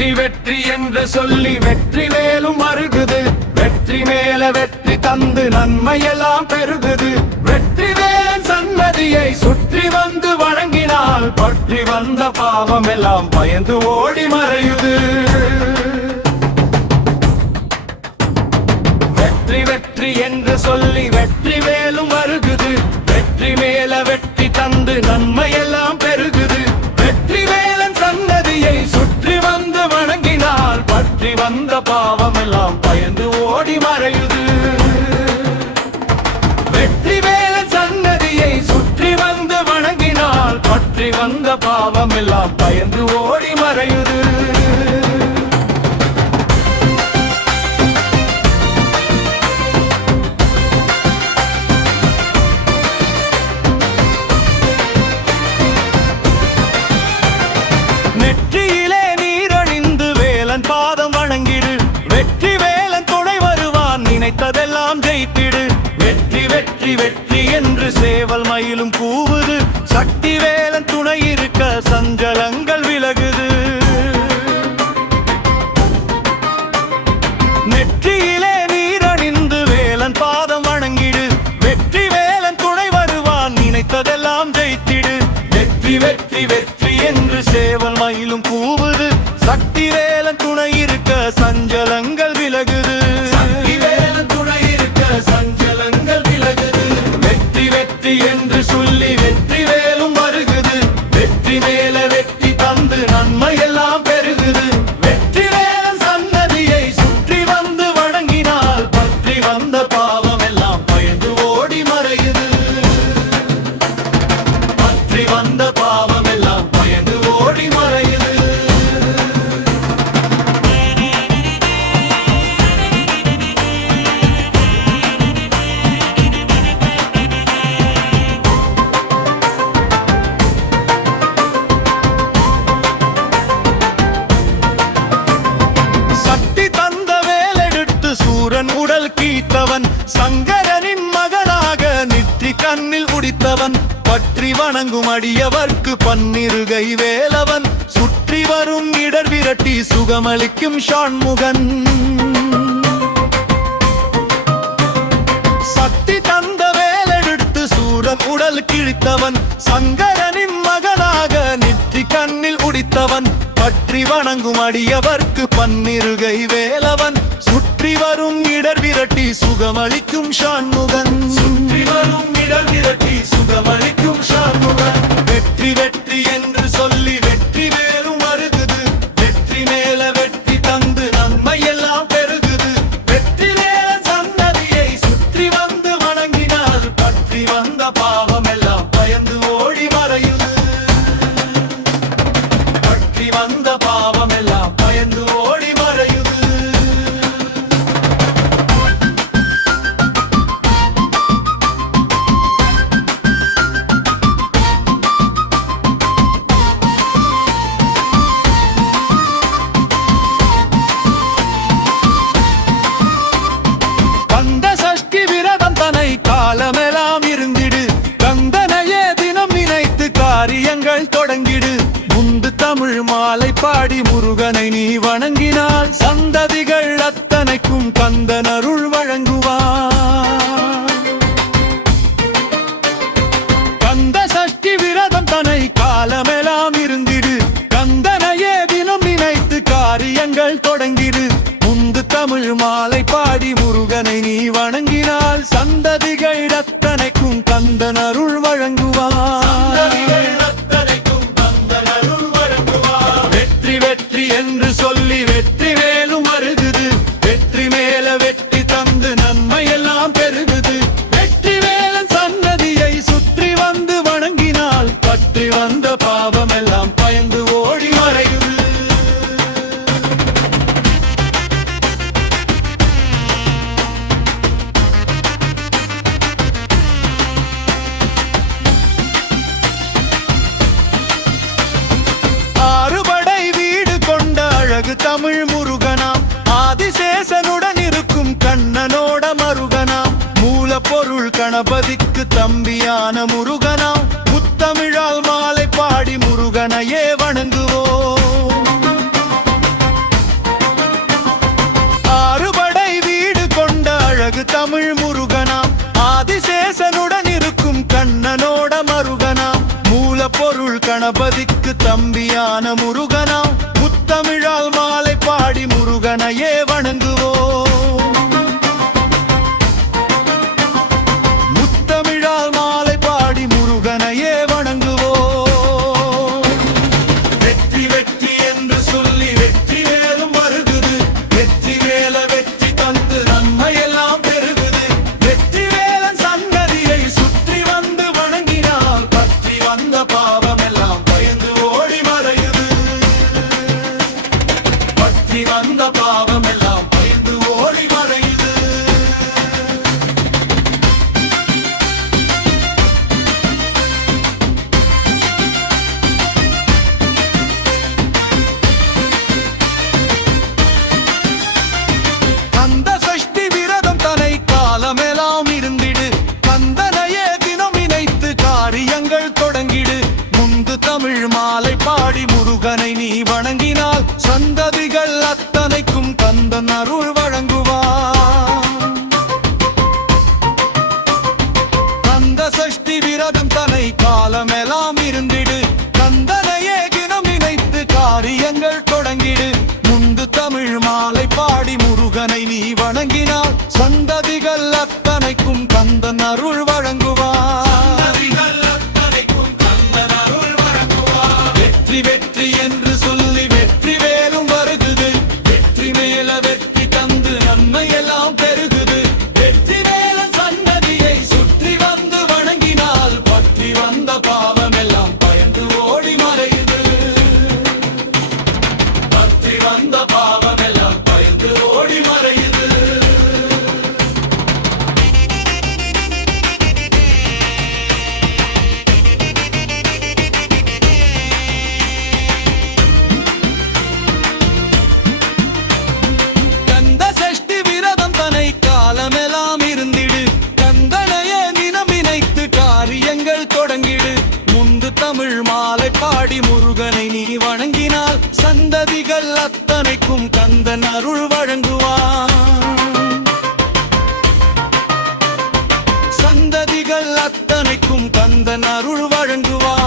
வெற்றி வெற்றி என்று சொல்லி வெற்றி வேலும் அருகுது. வெற்றி மேல வெற்றி தந்து நன்மையெல்லாம் பெருகுது. வெற்றி வேலன் சன்னதியை சுற்றி வந்து வணங்கினால் பற்றி வந்த பாவம் எல்லாம் பயந்து ஓடி மறையுது. வெற்றி வெற்றி என்று சொல்லி வெற்றி வேலும் அருகுது. வெற்றி மேல வெற்றி தந்து நன்மையெல்லாம் பெருகுது. வெற்றி வேலன் சன்னதியை சுற்றி வந்து வணங்கினால் பற்றி வந்த பாவம் எல்லாம் பயந்து ஓடி மறையுது. வெற்றி வேலன் சன்னதியை சுற்றி வந்து வணங்கினால் பற்றி வந்த பாவம் எல்லாம் பயந்து ஓடி மறையுது. நெற்றியிலே நீரணிந்து வேலன் பாதம் வணங்கிடு. வெற்றி வேலன் துணை வருவான், நினைத்ததெல்லாம் ஜெயித்திடு. வெற்றி வெற்றி வெற்றி என்று சேவல் மயிலும் கூவுது. சக்தி வேலன் துணை இருக்க சஞ்சலங்கள் விலகுது. நெற்றியிலே நீரணிந்து வேலன் பாதம் வணங்கிடு. வெற்றி வேலன் துணை வருவான், நினைத்ததெல்லாம் ஜெயித்திடு. வெற்றி வெற்றி வெற்றி என்று சேவல் மயிலும் கூவுது. சக்தி வேலன் துணை இருக்க சஞ்சலங்கள் விலகுது. சக்தி வேலன் துணை இருக்க சஞ்சலங்கள் விலகுது. வெற்றி வெற்றி என்று சொல்லி வெற்றி வேலும் வருகுது. வெற்றி மேல வெற்றி தந்து நன்மையெல்லாம் பெருகுது. வெற்றி வேலன் சன்னதியை சுற்றி வந்து வணங்கினால் பற்றி வந்த பாவம் எல்லாம் பயந்து ஓடி மறையுது. பற்றி வந்த பாவம் எல்லாம் பயந்து ஓடி மறையுது. சக்தி தந்த வேலெடுத்து சூரன் உடல் கீத்தவன். சங்கரனின் மகனாக நெற்றி கண்ணில் உடித்தவன். பற்றி வணங்கும் அடியவர்க்கு பன்னிருகை வேலவன். சுற்றி வரும் இடர் விரட்டி சுகமளிக்கும் ஷாண்முகன். சக்தி தந்த வேலெடுத்து சூரன் உடல் கிழித்தவன். சங்கரனின் மகனாக நெற்றி கண்ணில் உடித்தவன். பற்றி வணங்கும் அடியவர்க்கு பன்னிருகை வேலவன். சுற்றி வரும் இடர் விரட்டி சுகமளிக்கும் ஷாண்முகன். சுற்றி வரும் இடர் விரட்டி சுகமளிக்கும் ஷாண்முகன். வெற்றி வெற்றி என்று சொல்லி வெற்றி வேலும் அருகுது. வெற்றி மேல வெற்றி தந்து நன்மையெல்லாம் பெருகுது. வெற்றி வேலன் சன்னதியை சுற்றி வந்து வணங்கினால் பற்றி வந்த பாவம் எல்லாம் பயந்து ஓடி மறையுது. பற்றி வந்த பாவம் எல்லாம் பயந்து ஓடி மறையுது. கந்த சஷ்டி விரதம் தனை காலமெல்லாம் இருந்திடு. கந்தனையே தினம் நினைத்து காரியங்கள் தொடங்கிடு. முந்து தமிழ் மாலை பாடி முருகனை நீ வணங்கினால் சந்ததிகள் அத்தனைக்கும் கந்தன் அருள் வழங்குவான். கந்த சஷ்டி விரதம் தனை காலமெல்லாம் இருந்திடு. கந்தனையே தினம் நினைத்து காரியங்கள் தொடங்கிடு. முந்து தமிழ் மாலை பாடி முருகனை நீ வணங்கினால் சந்ததிகள் அத்தனைக்கும் கந்தன் அருள் வழங்குவான். வெற்றி வெற்றி என்று சொல்லி வெற்றி வேலும் அருகுது. வெற்றி மேல வெற்றி தந்து நன்மையெல்லாம் பெருகுது. வெற்றி வேலன் சன்னதியை சுற்றி வந்து வணங்கினால் பற்றி வந்த பாவம் எல்லாம் பயந்து ஓடி மறையுது. ஆறுபடை வீடு கொண்ட அழகு தமிழ் முருகனாம். ஆதிசேஷனுடன் இருக்கும் கண்ணனோட மருகனாம். மூலப்பொருள் கணபதிக்கு தம்பியான முருகனாம். முத்தமிழால் மாலை பாடி முருகனையே வணங்குவோம். கணபதிக்கு தம்பியான முருகனாம் முத்தமிழால் மாலை பாடி முருகனையே வணங்குவோம். முத்தமிழால் மாலை பாடி முருகனையே வணங்குவோம். வெற்றி வெற்றி என்று சொல்லி வெற்றி வேலும் வருகுது, வெற்றி வேல வெற்றி தந்து நன்மையெல்லாம் பெருகுது. வெற்றி வேலன் சன்னதியை சுற்றி வந்து வணங்கினால் பற்றி வந்த பாவம் எல்லாம் பயந்து ஓடி மறையுது. பற்றி வந்த பாவம் எல்லாம் பயந்து ஓடி மறையுது. கந்த சஷ்டி விரதம் தனை காலமெல்லாம் இருந்திடு, கந்தனையே தினம் இணைத்து காரியங்கள் தொடங்கிடு. முந்து தமிழ் மாலை பாடி முருகனை நீ வணங்கினால் சந்ததிகள் அத்தனைக்கும் கந்தன் அருள் வழங்குவார். கந்த சஷ்டி விரதம் தனை காலமெல்லாம் இருந்திடு, கந்தனையே தினம் இணைத்து காரியங்கள் தொடங்கிடு. முந்து தமிழ் மாலை பாடி முருகனை நீ வணங்கினால் சந்ததிகள் அத்தனைக்கும் கந்தன் அருள் வழங்குவார். வெற்றி வெற்றி என்று சொல்லி வெற்றி வேலும் வருகுது, வெற்றி மேல வெற்றி தந்து நன்மையெல்லாம் பெருகுது. வெற்றி வேலன் சன்னதியை சுற்றி வந்து வணங்கினால் பற்றி வந்த பாவம் எல்லாம் பயந்து ஓடி மறையுது. பற்றி வந்த பாவம் எல்லாம் பயந்து ஓடி மறையுது. கந்த சஷ்டி விரதம் தனை காலமெல்லாம் இருந்திடு, கந்தனையே தினம் இணைத்து காரியங்கள் தொடங்கிடு. முந்து தமிழ் மாலை பாடி முருகனை நீ வணங்கினால் சந்ததிகள் அத்தனைக்கும் கந்தன் அருள் வழங்குவார். சந்ததிகள் அத்தனைக்கும் கந்தன் அருள் வழங்குவார்.